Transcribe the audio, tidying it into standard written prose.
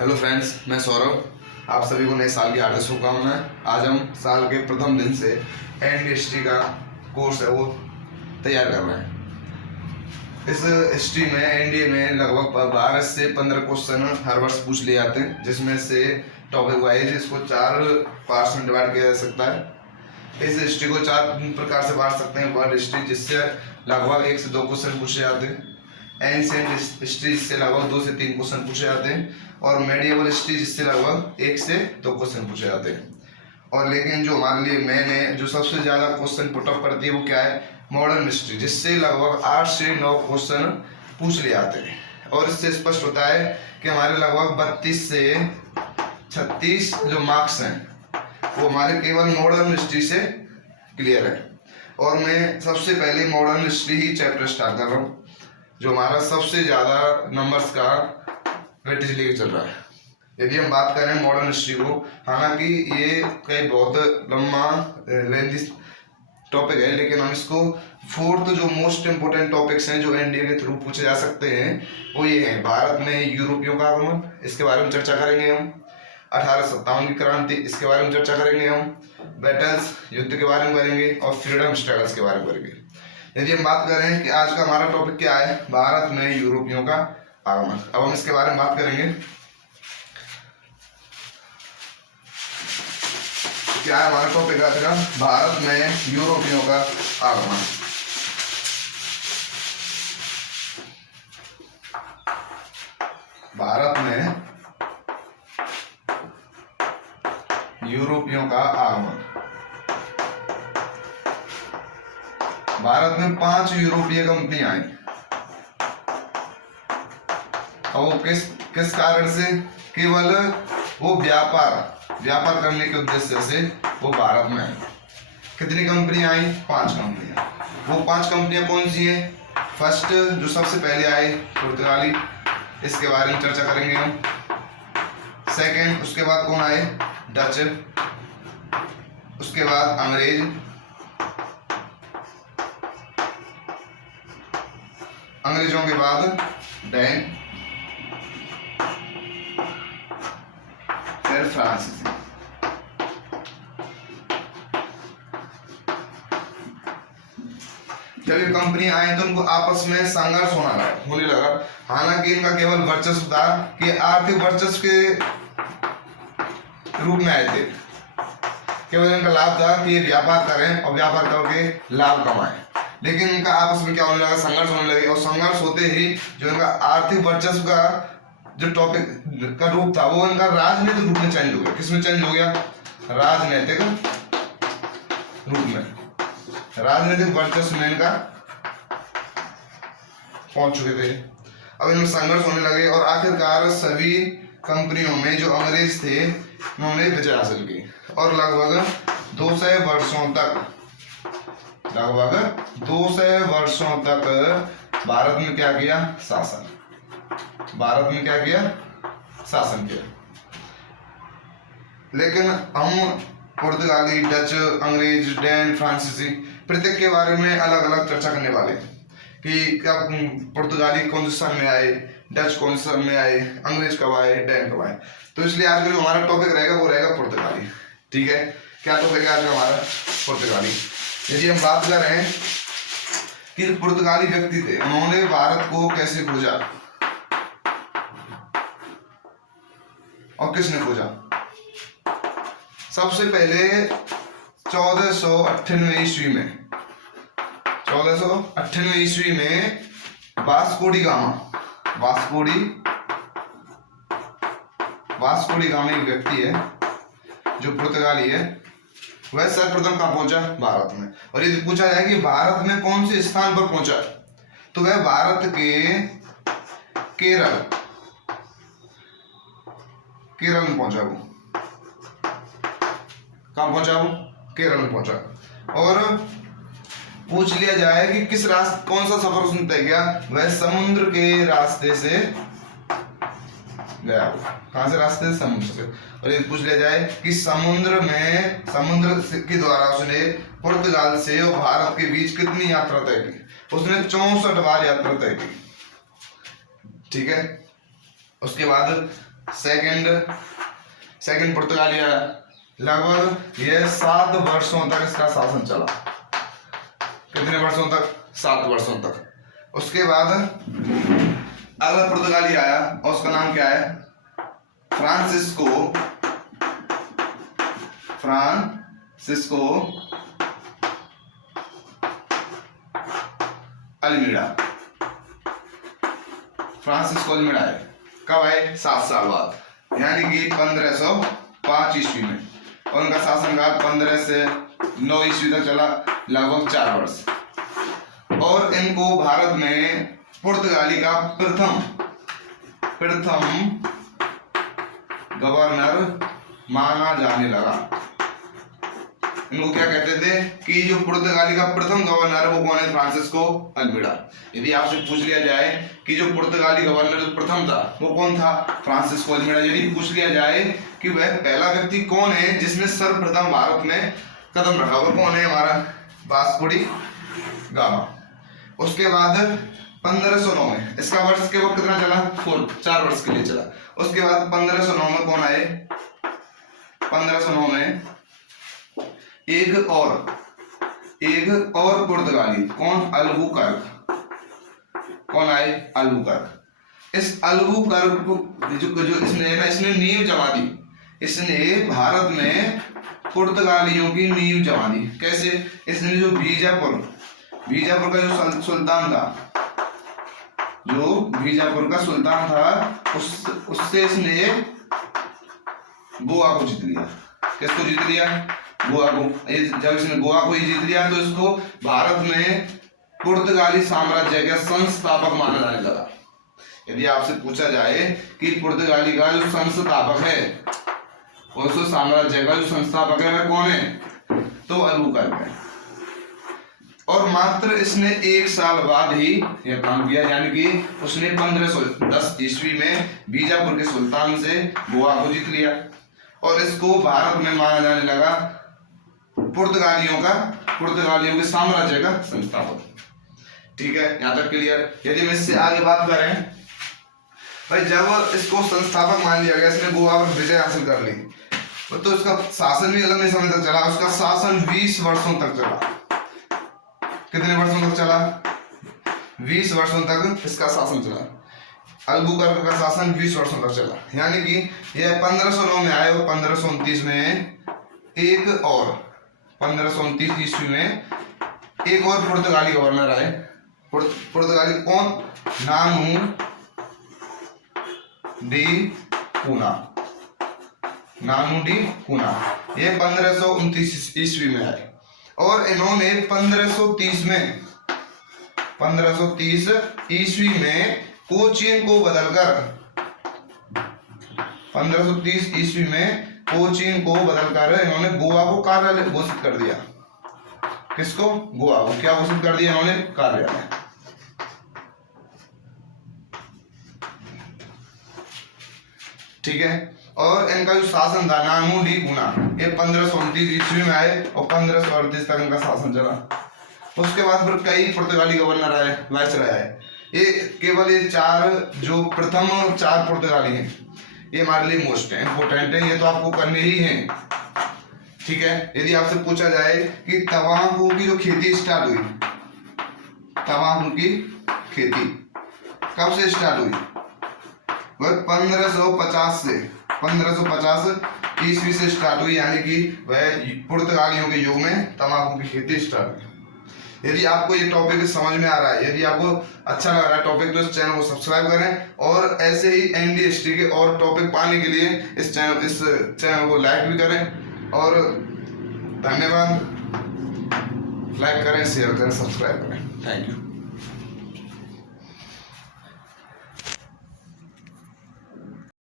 Hello friends, मैं सौरभ। आप सभी को नए साल की हार्दिक शुभकामनाएं। आज हम साल के प्रथम दिन से एंड हिस्ट्री का कोर्स है वो तैयार कर रहे हैं। इस हिस्ट्री में एनडीए में लगभग 12 से 15 क्वेश्चन हर वर्ष पूछ लिए जाते हैं, जिसमें से टॉपिक वाइज इसको 4 पार्ट्स में डिवाइड किया जा सकता है। इस हिस्ट्री को 4 प्रकार से बांट सकते हैं। वर्ल्ड हिस्ट्री, जिससे लगभग 1 से 2 क्वेश्चन पूछे जाते हैं। एंशिएंट हिस्ट्री, जिससे लगभग 2 से 3 क्वेश्चन पूछे जाते हैं। और मेडिएवल हिस्ट्री, जिससे लगभग 1 से 2 क्वेश्चन पूछे जाते हैं। और लेकिन जो हमारे लिए मेन है, जो सबसे ज़्यादा क्वेश्चन पुट अप करती है, वो क्या है? मॉडर्न हिस्ट्री, जिससे लगभग 8 से 9 क्वेश्चन पूछ लिए जाते हैं। और इससे स्पष्ट होता है कि हमारे लगभग 32 से 36 जो मार्क्स हैं वो हमारे केवल मॉडर्न हिस्ट्री से क्लियर है। और मैं सबसे पहले मॉडर्न हिस्ट्री ही चैप्टर स्टार्ट कर रहा हूँ, जो हमारा सबसे ज़्यादा नंबर्स का वेटेज लेके चल रहा है। यदि हम बात करें मॉडर्न हिस्ट्री को, हालांकि ये कई बहुत लंबा लेंथी टॉपिक है, लेकिन हम इसको 4th जो मोस्ट इम्पोर्टेंट टॉपिक्स हैं जो एनडीए के थ्रू पूछे जा सकते हैं, वो ये हैं। भारत में यूरोपियों का आगमन, इसके बारे में चर्चा करेंगे हम। 1857 की क्रांति, इसके बारे में चर्चा करेंगे हम। बैटल्स, युद्ध के बारे में करेंगे। और फ्रीडम स्ट्रगल्स के बारे में करेंगे। यदि हम बात करें कि आज का हमारा टॉपिक क्या है, भारत में यूरोपियों का आगमन, अब हम इसके बारे में बात करेंगे। क्या है हमारा टॉपिक आज का? भारत में यूरोपियों का आगमन। भारत में यूरोपियों का आगमन। भारत में 5 यूरोपीय कंपनियां आई, और वो किस कारण से? केवल वो व्यापार करने के उद्देश्य से वो भारत में आई। कितनी कंपनियां आई? 5 कंपनियां। वो 5 कंपनियां कौन सी हैं? फर्स्ट, जो सबसे पहले आए, पुर्तगाली, इसके बारे में चर्चा करेंगे हम। सेकंड, उसके बाद कौन आए? डच। उसके बाद अंग्रेज। अंग्रेजों के बाद डैन, फिर फ्रांसीसी। जब ये कंपनी आई तो उनको आपस में संघर्ष होने लगा। हालांकि इनका केवल वर्चस्व था कि आर्थिक वर्चस्व के रूप में आए थे। केवल इनका लाभ था कि ये व्यापार करें और व्यापार करके लाभ कमाएं। लेकिन इनका आपस में क्या होने लगा? संघर्ष होने लगे। और संघर्ष होते ही जो इनका आर्थिक वर्चस्व का जो टॉपिक का रूप था, वो इनका राजनीतिक रूप में चेंज हो गया। किसमें चेंज हो गया? राजनीतिक रूप में। राजनीतिक वर्चस्व में इनका पहुंच चुके थे। अब इनमें संघर्ष होने लगे और आखिरकार सभी कंपनियों में जो अंग्रेज थे, उन्होंने विजय हासिल की। और लगभग 200 वर्षों तक भारत में क्या किया? शासन। भारत में क्या किया? शासन किया। लेकिन हम पुर्तगाली, डच, अंग्रेज, डैन, फ्रांसीसी, प्रत्येक के बारे में अलग अलग चर्चा करने वाले हैं कि क्या पुर्तगाली कौन से सन में आए, डच कौन से सन में आए, अंग्रेज कब आए, डैन कब आए। तो इसलिए आज का जो हमारा टॉपिक रहेगा वो रहेगा पुर्तगाली। ठीक है, क्या टॉपिक है आज का हमारा? पुर्तगाली। यदि हम बात कर रहे हैं कि पुर्तगाली व्यक्ति थे, उन्होंने भारत को कैसे खोजा और किसने खोजा? सबसे पहले 1498 ईस्वी में, 1498 ईस्वी में वास्को डी गामा एक व्यक्ति है जो पुर्तगाली है। वह सर्वप्रथम कहाँ पहुंचा? भारत में। और यदि पूछा जाए कि भारत में कौन से स्थान पर पहुंचा, तो वह भारत के केरल में पहुंचा। वो कहाँ पहुंचा? वो केरल में पहुंचा। और पूछ लिया जाए कि किस रास्ते, कौन सा सफर उसने तय किया, वह समुद्र के रास्ते से गया। कहां से? रास्ते से, समुद्र से। और ये पूछ लिया जाए कि समुद्र के द्वारा उसने पुर्तगाल से और भारत के बीच कितनी यात्रा तय की? उसने 64 बार यात्रा तय की। ठीक है। उसके बाद सेकंड पुर्तगाली आया। लगभग यह 7 वर्षों तक इसका शासन चला। कितने वर्षों तक? 7 वर्षों तक। उसके बाद अगला पुर्तगाली आया और उसका नाम क्या है? फ्रांसिस्को अल्मीड़ा। फ्रांसिस्को अल्मीड़ा है। कब आए? 7 साल बाद, यानी कि 1505 ईस्वी में। और उनका शासनकाल 15 से 9 ईस्वी तक चला, लगभग 4 वर्ष। और इनको भारत में पुर्तगाली का प्रथम गवर्नर माना जाने लगा। इनको क्या कहते थे कि जो पुर्तगाली का प्रथम गवर्नर है वो कौन है? फ्रांसिस्को अल्मीड़ा। यदि आपसे पूछ लिया जाए कि जो पुर्तगाली गवर्नर जो प्रथम था वो कौन था? फ्रांसिस्को अल्मीड़ा। यदि पूछ लिया जाए कि वह पहला व्यक्ति कौन है जिसने सर्वप्रथम भारत में कदम रखा, वो कौन है? हमारा वास्को डी गामा। उसके बाद 1509 में, इसका वर्ष केवल कितना चला? 4 वर्ष के लिए चला। उसके बाद 1509 में कौन आए? 1509 में एक और पुर्तगाली, कौन? अल्बुकर्क। कौन आए? अल्बुकर्क। इस अल्बुकर्क को जो इसने नींव जमा दी। इसने भारत में पुर्तगालियों की नींव जमा दी। कैसे? इसने जो बीजापुर का जो सुल्तान था, उससे इसने गोवा को जीत लिया। किसको जीत लिया? गोवा को। जब इसने गोवा को ही जीत लिया तो इसको भारत में पुर्तगाली साम्राज्य का संस्थापक माना जाने लगा। यदि आपसे पूछा जाए कि पुर्तगाली का जो संस्थापक है, उस साम्राज्य का जो संस्थापक है वह कौन है? तो अल्बुकर्क है। और मात्र इसने 1 साल बाद ही यह काम किया, यानी कि उसने 1510 ईस्वी में बीजापुर के सुल्तान से गोवा को जीत लिया और इसको भारत में माना जाने लगा पुर्तगालियों के साम्राज्य का संस्थापक। ठीक है, यहाँ तक क्लियर। यदि हम इससे आगे बात करें, भाई जब इसको संस्थापक मान लिया गया, इसने गोवा पर विजय हासिल कर ली, तो इसका शासन भी लंबे समय तक चला। उसका शासन 20 वर्षों तक चला। कितने वर्षों तक चला? 20 वर्षों तक इसका शासन चला। अल्बुकर्क का शासन 20 वर्षों तक चला, यानी कि यह 1509 में आए और 1529 में 1529 ईस्वी में एक और पुर्तगाली गवर्नर आए। पुर्तगाली कौन? नानू डी कूना। ये 1529 ईस्वी में आए और इन्होंने 1530 ईस्वी में कोचीन को बदलकर 1530 ईस्वी में कोचीन को बदलकर इन्होंने गोवा को कार्यालय घोषित कर दिया। किसको? गोवा को क्या घोषित कर दिया इन्होंने? कार्यालय। ठीक है। और इनका जो शासन था नानू डी कूना, ये 1529 ईस्वी में आए और 1538 तक इनका शासन चला। उसके बाद फिर कई पुर्तगाली गवर्नर आए, वायसराय आए। ये केवल ये 4 जो प्रथम 4 पुर्तगाली हैं, ये हमारे लिए मोस्ट इंपोर्टेंट है, ये तो आपको करने ही हैं। ठीक है। यदि आपसे पूछा जाए कि तंबाकू की जो खेती स्टार्ट हुई, तंबाकू की खेती कब से स्टार्ट हुई? वह 1550 ईस्वी से स्टार्ट हुई, यानी कि वह पुर्तगालियों के युग में तंबाकू की खेती स्टार्ट हुई। यदि आपको ये टॉपिक समझ में आ रहा है, यदि आपको अच्छा लग रहा है टॉपिक, तो इस चैनल को सब्सक्राइब करें और ऐसे ही एनडी हिस्ट्री के और टॉपिक पाने के लिए इस चैनल को लाइक भी करें। और धन्यवाद। लाइक करें, शेयर करें, सब्सक्राइब करें। Thank you.